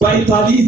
45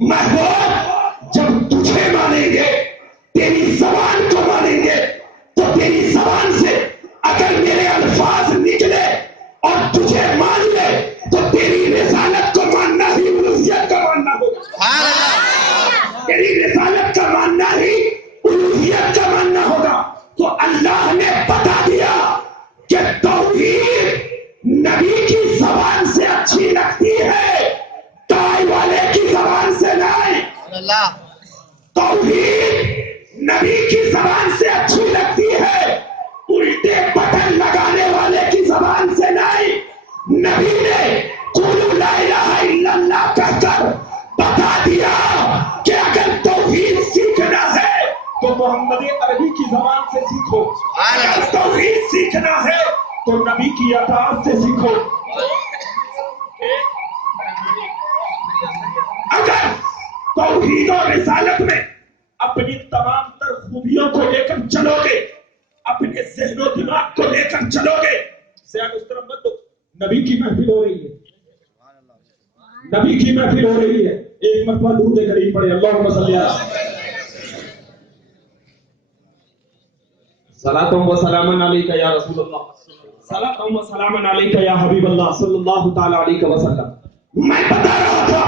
محبوب جب تجھے مانیں گے تیری زبان کو مانیں گے تو تیری زبان سے اگر میرے الفاظ نکلے اور تجھے مان لے تو تیری رسالت کو ماننا ہی الوہیت کا ماننا ہوگا، تیری رسالت کا ماننا ہی الوہیت کا ماننا ہوگا۔ تو اللہ نے بتا دیا کہ توحید نبی کی زبان سے اچھی لگتی ہے، ٹائی والے کی زبان سے نہیں۔ توحید نبی کی زبان سے اچھی لگتی ہے، الٹے بٹن لگانے والے کی زبان سے نہیں۔ نبی نے قولوا لا الہ الا اللہ کہہ کر بتا دیا کہ اگر توحید سیکھنا ہے تو محمد عربی کی زبان سے سیکھو، اگر توحید سیکھنا ہے تو نبی کی اطاعت سے سیکھو۔ اگر توحید اور رسالت میں اپنی تمام تر خوبیوں کو لے کر چلو گے، اپنے ذہن و دماغ کو لے کر چلو گے، سیاق اس طرف مت دو، نبی کی محفل ہو رہی ہے، نبی کی محفل ہو رہی ہے، ایک مرتبہ درود کریم پڑھے، اللہم صلی علی صلاۃ و سلام علیک یا رسول اللہ، صلاۃ و سلام علیک یا حبیب اللہ صلی اللہ تعالی علیہ وسلم۔ میں بتا رہا تھا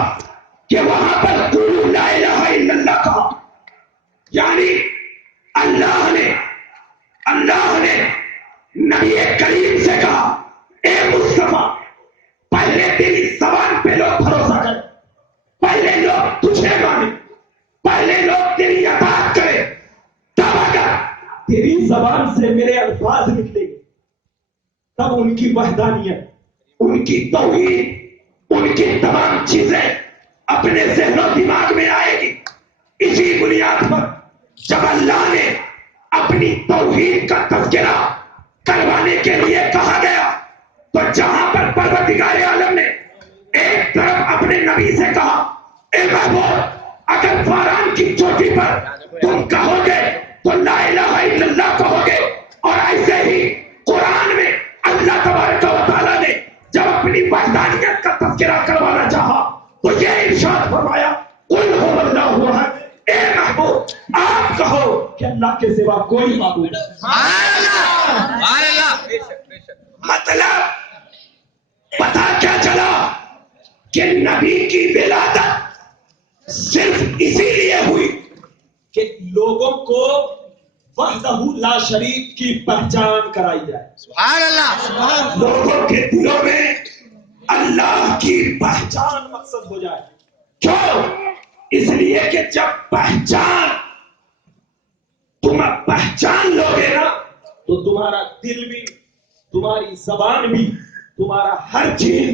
کہ وہاں پر قولوا لا الہ الا اللہ کہا، یعنی اللہ نے نبی کریم سے کہا اے مصطفیٰ پہلے تیری زبان پہ لوگ بھروسہ کریں، پہلے لوگ تجھے مانیں، پہلے لوگ تیری اطاعت کریں، تب اگر تیری زبان سے میرے الفاظ نکلیں گے تب ان کی وحدانیت، ان کی توحید، ان کی تمام چیزیں اپنے ذہن و دماغ میں آئے گی۔ اسی بنیاد پر جب اللہ نے اپنی توحید کا تذکرہ کروانے کے لیے کہا گیا تو جہاں پر پروردگار عالم نے ایک طرف اپنے نبی سے کہا اے محبوب اگر فاران کی چوٹی پر تم کہو گے تو لا الہ الا اللہ کہو گے، اور ایسے ہی قرآن میں اللہ تبارک و تعالیٰ نے جب اپنی وحدانیت کا تذکرہ کروانا چاہا تو یہ ارشاد فرمایا قل هو اللہ احد، اے محبوب آپ کہو کہ اللہ کے سوا کوئی معبود نہیں۔ مطلب پتا کیا چلا کہ نبی کی ولادت صرف اسی لیے ہوئی کہ لوگوں کو وحدہ لا شریک کی پہچان کرائی جائے، سبحان اللہ، لوگوں کے دلوں میں اللہ کی پہچان مقصد ہو جائے۔ کیوں؟ اس لیے کہ جب تم پہچان لوگے نا تو تمہارا دل بھی، تمہاری زبان بھی، تمہارا ہر چیز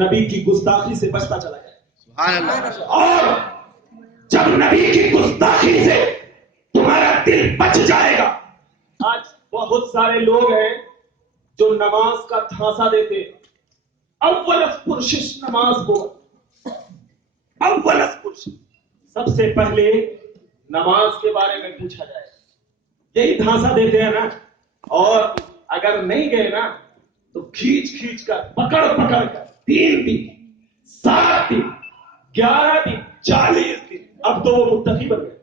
نبی کی گستاخی سے بچتا چلا جائے، سبحان اللہ۔ اور جب نبی کی گستاخی سے تمہارا دل بچ جائے گا، آج بہت سارے لوگ ہیں جو نماز کا دھانسا دیتے، اول پرشش نماز بول، اول پرشش، سب سے پہلے نماز کے بارے میں پوچھا جائے، یہی دھانسا دیتے ہیں نا، اور اگر نہیں گئے نا تو کھینچ کر پکڑ کر 3 دن 7 دن 11 دن 40 دن، اب تو وہ متقی بن گئے،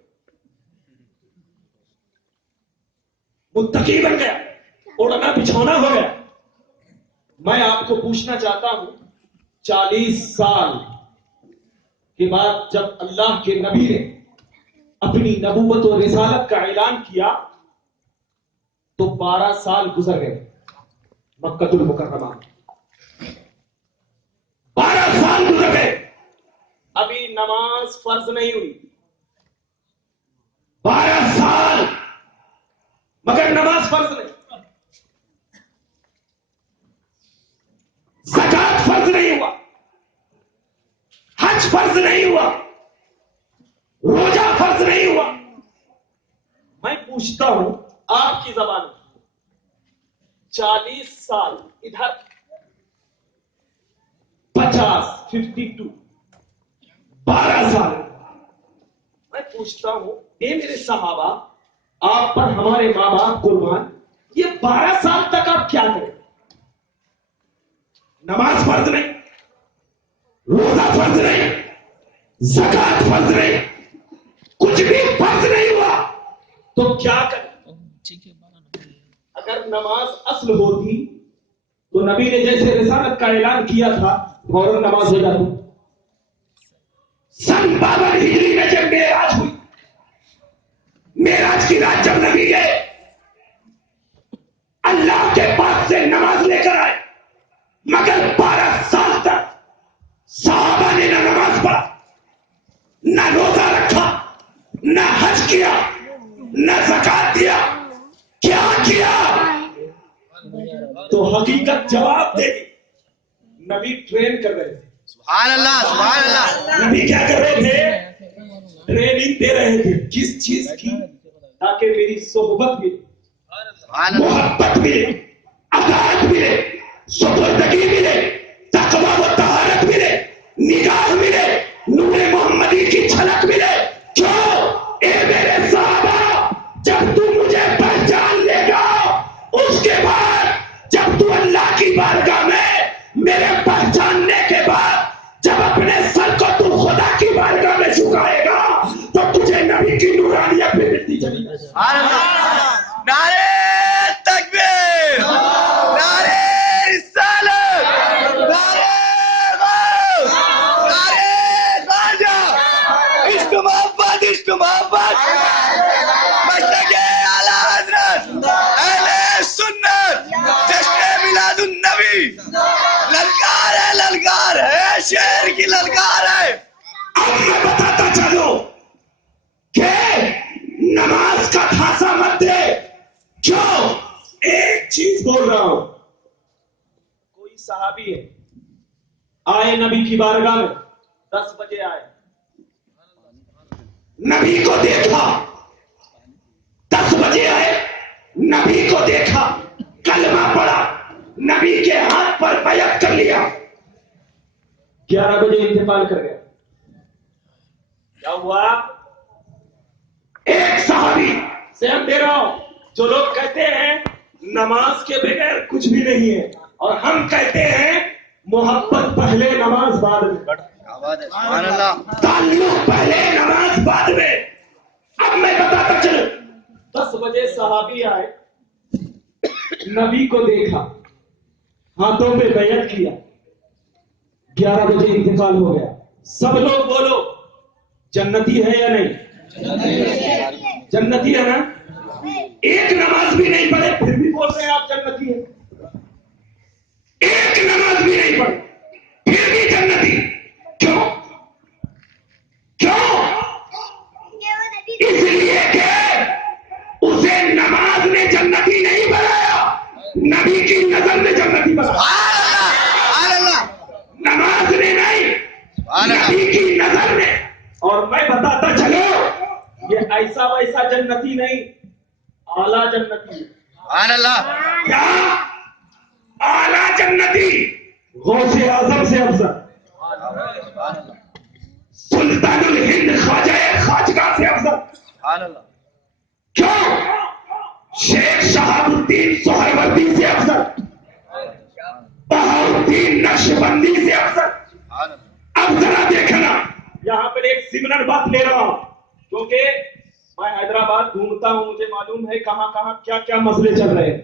متقی بن گیا، اڑنا بچھونا ہو گیا۔ میں آپ کو پوچھنا چاہتا ہوں 40 سال کے بعد جب اللہ کے نبی نے اپنی نبوت و رسالت کا اعلان کیا تو 12 سال گزر گئے مکہ المکرمہ، 12 سال گزر گئے، ابھی نماز فرض نہیں ہوئی، 12 سال مگر نماز فرض نہیں، زکات فرض نہیں ہوا، حج فرض نہیں ہوا، روزہ فرض نہیں ہوا۔ میں پوچھتا ہوں آپ کی زبان میں 40 سال ادھر 52 12 سال، میں پوچھتا ہوں اے میرے صحابہ، آپ پر ہمارے ماں باپ قربان، یہ 12 سال تک آپ کیا کریں؟ نماز فرض نہیں، روزہ فرض نہیں، زکات فرض نہیں، کچھ بھی فرض نہیں ہوا تو کیا کریں؟ اگر نماز اصل ہوتی تو نبی نے جیسے رسالت کا اعلان کیا تھا فوراً نماز ہو جاتی. سن 52 ہجری میں جب معراج ہوئی، معراج کی رات جب نبی گئے اللہ کے پاس سے نماز لے کر آئے، مگر 12 سال تک صحابہ نے نہ نماز پڑھا، نہ روزہ رکھا، نہ حج کیا، نہ زکات دیا. کیا کیا؟ تو حقیقت جواب دے گی. نبی ٹرین کر رہے تھے. سبحان اللہ سبحان اللہ. نبی کیا کر رہے تھے؟ ٹریننگ دے رہے تھے. کس چیز کی؟ تاکہ میری صحبت ملے، محبت ملے، اطاعت ملے، سپردگی ملے، تقویٰ و طہارت ملے، نگاہ ملے، نور محمدی کی جھلک ملے. کیوں؟ اے میرے صحابہ، جب تو مجھے پہچان لے گا، اس کے بعد جب تو اللہ کی بارگاہ میں میرے پہچاننے کے بعد جب اپنے سر کو تو خدا کی بارگاہ میں جھکائے گا تو تجھے نبی کی نورانیت بھی ملتی چلی جائے گی. نعرے تکبیر، نعرے رسالت، نعرے غوث، نعرے خواجہ. عشق محبت، عشق محبت. مسلک اعلی حضرت اہل سنت جشن میلاد النبی. للکار ہے، للکار ہے، شہر کی للکار ہے. اب میں بتاتا چلوں کہ نماز کا خاصا مت دے. کیوں؟ ایک چیز بول رہا ہوں. کوئی صحابی ہے آئے نبی کی بارگاہ میں 10 بجے آئے، نبی کو دیکھا. 10 بجے آئے، نبی کو دیکھا، کلمہ پڑھا، نبی کے ہاتھ پر بیعت کر لیا. 11 بجے انتقال کر گیا. کیا ہوا؟ ایک صحابی سے ہم دے رہا ہوں. جو لوگ کہتے ہیں نماز کے بغیر کچھ بھی نہیں ہے، اور ہم کہتے ہیں محبت پہلے نماز بعد میں، سبحان اللہ. تعلق پہلے نماز بعد میں. اب میں بتاتا چلوں. 10 بجے صحابی آئے، نبی کو دیکھا، ہاتھوں پہ بیعت کیا. 11 بجے انتقال ہو گیا. سب لوگ بولو جنتی ہے یا نہیں؟ جنتی ہے نا؟ ایک نماز بھی نہیں پڑھے پھر بھی بول رہے ہیں آپ جنتی ہیں. ایک نماز بھی نہیں پڑھے پھر بھی جنتی. کیوں؟ کیوں؟ اس لیے کہ اسے نماز نے جنتی نہیں بنایا، نبی کی نظر میں جنتی بنایا. نماز نے نہیں، نبی کی نظر میں. اور میں بتاتا چلو یہ ایسا ویسا جنتی نہیں، اعلیٰ جنتی. سبحان اللہ. کیا؟ اعلیٰ جنتی. غوث اعظم سے افضل، سلطان الہند خواجہ خواجگاہ سے افضل. سبحان اللہ. کیوں؟ شیخ شہاب الدین سہروردی سے افضل، بہاؤالدین نقشبندی سے افضل. اب ذرا دیکھنا، یہاں پر ایک سیمینر بات لے رہا ہوں کیونکہ میں حیدرآباد گھومتا ہوں، مجھے معلوم ہے کہاں کہاں کیا کیا مسئلے چل رہے ہیں.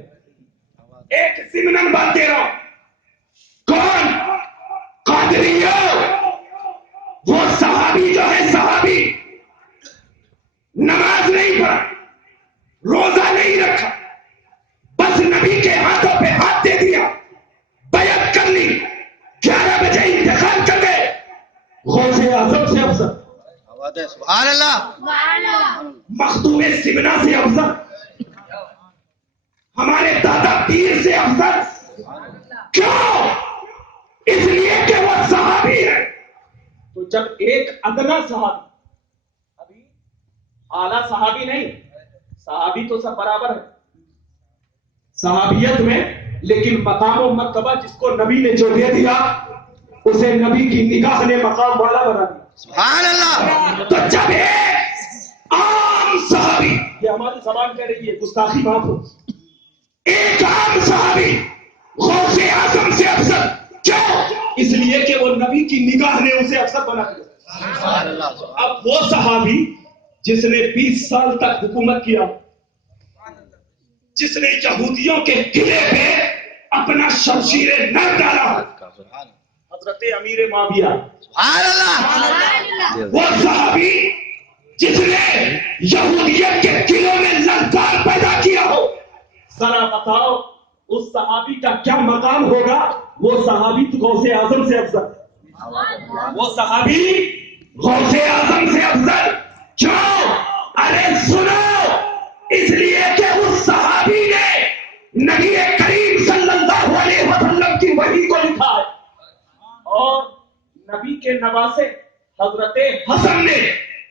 ایک سیمینر بات دے رہا ہوں. کون؟ قادریہ. وہ صحابی جو ہے، صحابی نماز نہیں پڑھا، روزہ نہیں رکھا، بس نبی کے ہاتھوں پہ ہاتھ دے دیا، بیعت کر لی، 11 بجے انتقال کر گئے. غوث اعظم سے افضل، سبحان اللہ. مخدوم سمنا سے افضل، ہمارے دادا پیر سے افضل. کیوں؟ اس لیے کہ وہ صحابی ہے. تو جب ایک ادنا صحابی، ابھی اعلیٰ صحابی نہیں، صحابی تو سب برابر ہے صحابیت میں، لیکن مقام و مرتبہ جس کو نبی نے جو دے دیا اسے نبی کی نگاہ نے مقام والا بنا دیا. سبحان اللہ. تو جب ایک عام صحابی، یہ ہماری زبان کہہ رہی ہے گستاخی معاف ہو، ایک عام صحابی غوث اعظم سے افضل. کیوں؟ اس لیے کہ وہ نبی کی نگاہ نے اسے افضل بنا دیا. سبحان اللہ. اب وہ صحابی جس نے 20 سال تک حکومت کیا، جس نے یہودیوں کے قلعے پہ اپنا شمشیر نر ڈالا، حضرت امیر معاویہ. سبحان اللہ. وہ صحابی جس نے یہودیت کے قلعوں میں للکار پیدا کیا ہو، ذرا بتاؤ اس صحابی کا کیا مقام ہوگا؟ وہ صحابی تو غوث اعظم سے افضل، وہ صحابی غوث اعظم سے افضل. کیوں؟ ارے سنو، اس لیے کہ اس صحابی نے نبی کریم صلی اللہ علیہ وسلم کی وحی کو لکھا ہے، اور نبی کے نواسے حضرت حسن نے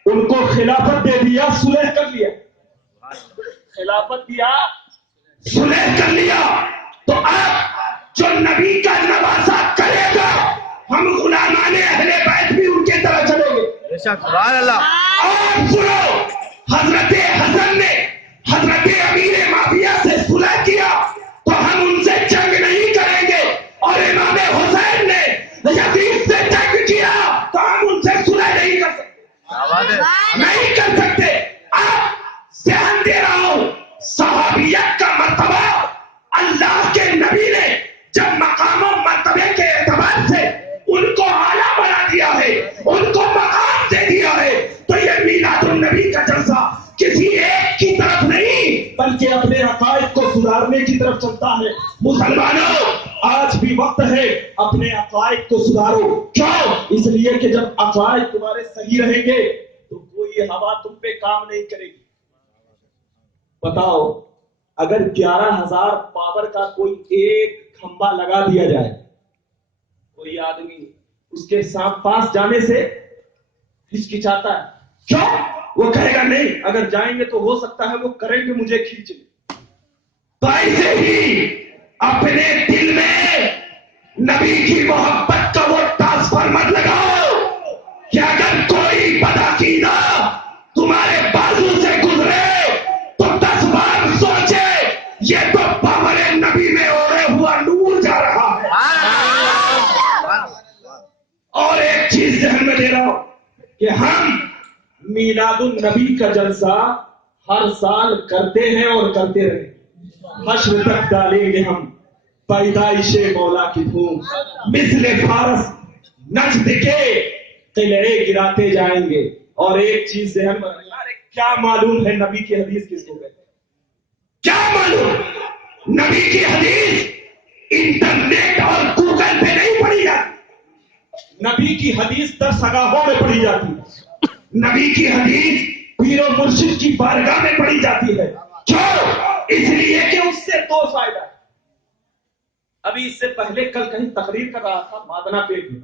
ان کو خلافت دے دیا، صلح کر لیا، خلافت دیا، صلح کر لیا. تو اب جو نبی کا نواسا کرے گا، ہم غلامان اہل بیت بھی ان کے طرح چلیں گے. سبحان اللہ. اور سنو، حضرت حسن نے حضرت امیر معاویہ سے صلح کیا تو ہم ان سے جنگ نہیں کریں گے، اور امام حسین نے یزید سے جنگ کیا تو ہم ان سے صلح نہیں کر سکتے، نہیں کر سکتے. اب ذہن دے رہا ہوں، صحابیت کا مرتبہ اللہ کے نبی نے جب مقام و مرتبے کے اعتبار سے ان کو اعلیٰ بنا دیا ہے، ان کو مقام دے دیا ہے، تو یہ میلاد النبی کا جلسہ کسی ایک کی طرف نہیں بلکہ اپنے عقائد کو سدھارنے کی طرف چلتا ہے. مسلمانوں، آج بھی وقت ہے اپنے عقائد کو سدھارو. کیوں؟ اس لیے کہ جب عقائد تمہارے صحیح رہیں گے تو کوئی ہوا تم پہ کام نہیں کرے گی. بتاؤ، اگر 11,000 پاور کا کوئی ایک کھمبا لگا دیا جائے، کوئی آدمی اس کے پاس جانے سے ہچکچاتا ہے. کیوں؟ وہ کہے گا نہیں، اگر جائیں گے تو ہو سکتا ہے وہ کریں گے مجھے کھینچ لیں. تو ایسے ہی اپنے دل میں نبی کی محبت کا وہ ٹرانسفارمر لگاؤ کہ اگر کوئی بدعقیدہ تمہارے بازو سے گزرے تو 10 بار سوچے یہ تو پاور نبی میں اوڑے ہوا نور جا رہا ہے. اور ایک چیز ذہن میں دے رہا ہوں کہ ہم میلاد النبی کا جلسہ ہر سال کرتے ہیں اور کرتے رہیں. حشر تک ڈالیں گے ہم پیدائش مولا کی دھوم، مثل فارس نجد کے قلعے گراتے جائیں گے. اور ایک چیز ذہن میں رکھنا، کیا معلوم ہے نبی کی حدیث کس کو کہتے ہیں؟ کیا معلوم؟ نبی کی حدیث انٹرنیٹ اور گوگل پہ نہیں پڑھی جاتی، نبی کی حدیث درسگاہوں میں پڑھی جاتی ہے، نبی کی حدیث پیر و مرشد کی بارگاہ میں پڑھی جاتی ہے. کیوں؟ اس لیے کہ اس سے 2 فائدہ ہے. ابھی اس سے پہلے کل کہیں تقریر کر رہا تھا، مادنا پیٹ میں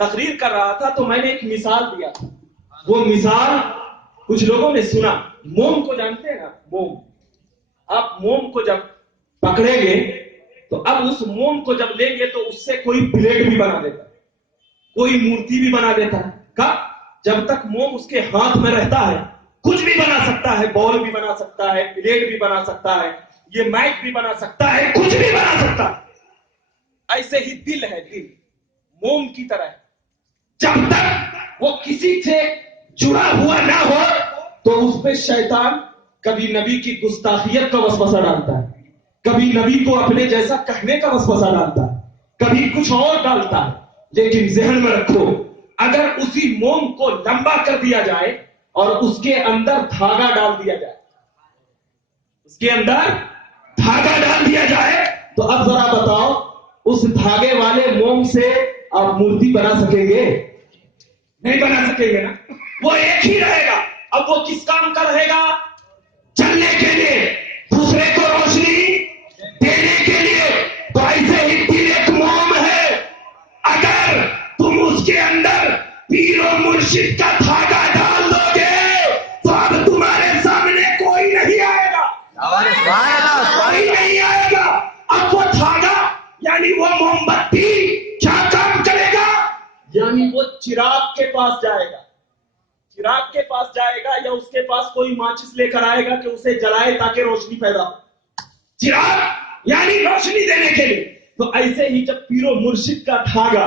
تقریر کر رہا تھا، تو میں نے ایک مثال دیا. وہ مثال کچھ لوگوں نے سنا. موم کو جانتے ہیں نا؟ موم. آپ موم کو جب پکڑیں گے تو اب اس موم کو جب لیں گے تو اس سے کوئی پلیٹ بھی بنا دیتا ہے، کوئی مورتی بھی بنا دیتا ہے. کب؟ جب تک موم اس کے ہاتھ میں رہتا ہے کچھ بھی بنا سکتا ہے، بال بھی بنا سکتا ہے، پلیٹ بھی بنا سکتا ہے، یہ مائک بھی بنا سکتا ہے، کچھ بھی بنا سکتا ہے. ایسے ہی دل ہے، دل موم کی طرح ہے. جب تک وہ کسی سے جڑا ہوا نہ ہو تو اس پہ شیطان کبھی نبی کی گستاخیت کا وسوسہ ڈالتا ہے، کبھی نبی کو اپنے جیسا کہنے کا وسوسہ ڈالتا ہے، کبھی کچھ اور ڈالتا ہے. لیکن ذہن میں رکھو، اگر اسی موم کو لمبا کر دیا جائے اور اس کے اندر دھاگا ڈال دیا جائے، اس کے اندر دھاگا ڈال دیا جائے تو اب ذرا بتاؤ، اس دھاگے والے موم سے آپ مورتی بنا سکیں گے؟ نہیں بنا سکیں گے نا. وہ ایک ہی رہے گا. اب وہ کس کام کا رہے گا؟ چلنے کے لیے، دوسرے کو روشنی دینے کے لیے. تو ایسے ہی دل ایک موم ہے، اگر تم اس کے اندر پیر و مرشد کا دھاگا ڈال دو گے تو اب تمہارے سامنے کوئی نہیں آئے گا، کوئی نہیں آئے گا. اب وہ دھاگا یعنی وہ موم بتی کیا کام کرے گا؟ یعنی وہ چراغ کے پاس جائے گا، چراغ کے پاس جائے گا، یا اس کے پاس کوئی ماچس لے کر آئے گا کہ اسے جلائے تاکہ روشنی پیدا ہو. چراغ یعنی روشنی دینے کے لیے. تو ایسے ہی جب پیر و مرشد کا دھاگا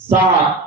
7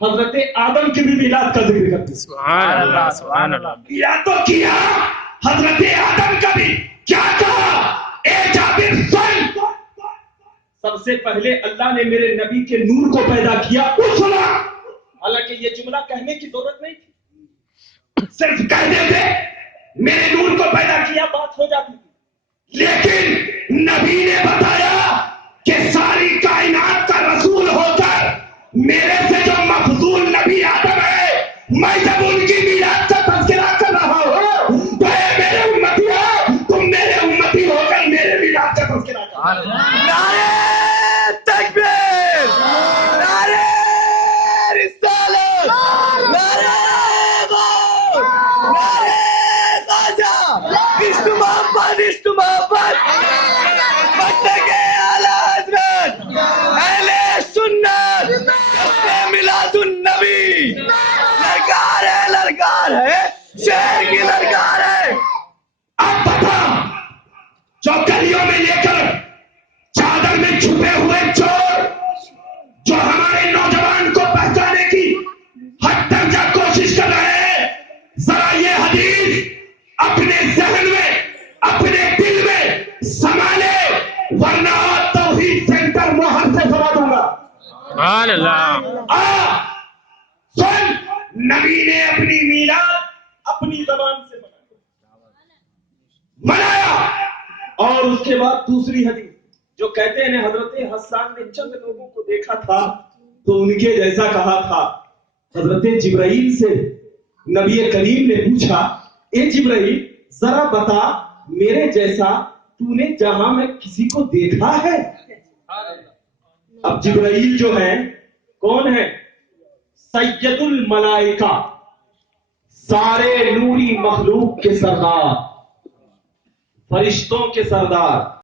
حضرت آدم کی بھی میلاد کا ذکر کرتے ہیں. سبحان اللہ سبحان اللہ. کیا تو کیا حضرت آدم کا بھی. کیا کہا؟ اے جابر سن، سب سے پہلے اللہ نے میرے نبی کے نور کو پیدا کیا. اسنا، حالانکہ یہ جملہ کہنے کی ضرورت نہیں تھی، صرف کہنے سے میرے نور کو پیدا کیا بات ہو جاتی تھی. لیکن نبی نے بتایا کہ ساری کائنات کا رسول ہو کر میرے سے جو مفضول نبی آدم ہے، میں جب ان کی میلاد کا تذکرہ کر رہا ہوں تو اے میرے امتیوں، تم میرے امتی ہو کر میرے میلاد کا تذکرہ کرو. نعرہ تکبیر، نعرہ رسالت، نعرہ غوث، نعرہ خواجہ، عشق محبت، عشق محبت، پٹنہ کے اعلیٰ حضرت اہل سنت میلاد النبی. للکار ہے، للکار ہے، شہر کی للکار ہے. اب بتا، جو گلیوں میں لے کر چادر میں چھپے ہوئے چور جو ہمارے نوجوان کو پہچانے کی حد درجہ کوشش کر رہے ہیں، ذرا یہ حدیث اپنے ذہن میں، اپنے دل میں سنبھالے، ورنہ توحید سینٹر موہر سے سنا دوں گا. سبحان اللہ. سن، نبی نے اپنی میلاد اپنی زبان سے منایا. اور اس کے بعد دوسری حدیث جو کہتے ہیں حضرت حسان نے چند لوگوں کو دیکھا تھا تو ان کے جیسا کہا تھا. حضرت جبرائیل سے نبی کریم نے پوچھا، اے جبرائیل ذرا بتا، میرے جیسا تو نے جہاں میں کسی کو دیکھا ہے؟ اب جبرائیل جو ہے کون ہے؟ سید الملائکہ، سارے نوری مخلوق کے سردار، فرشتوں کے سردار.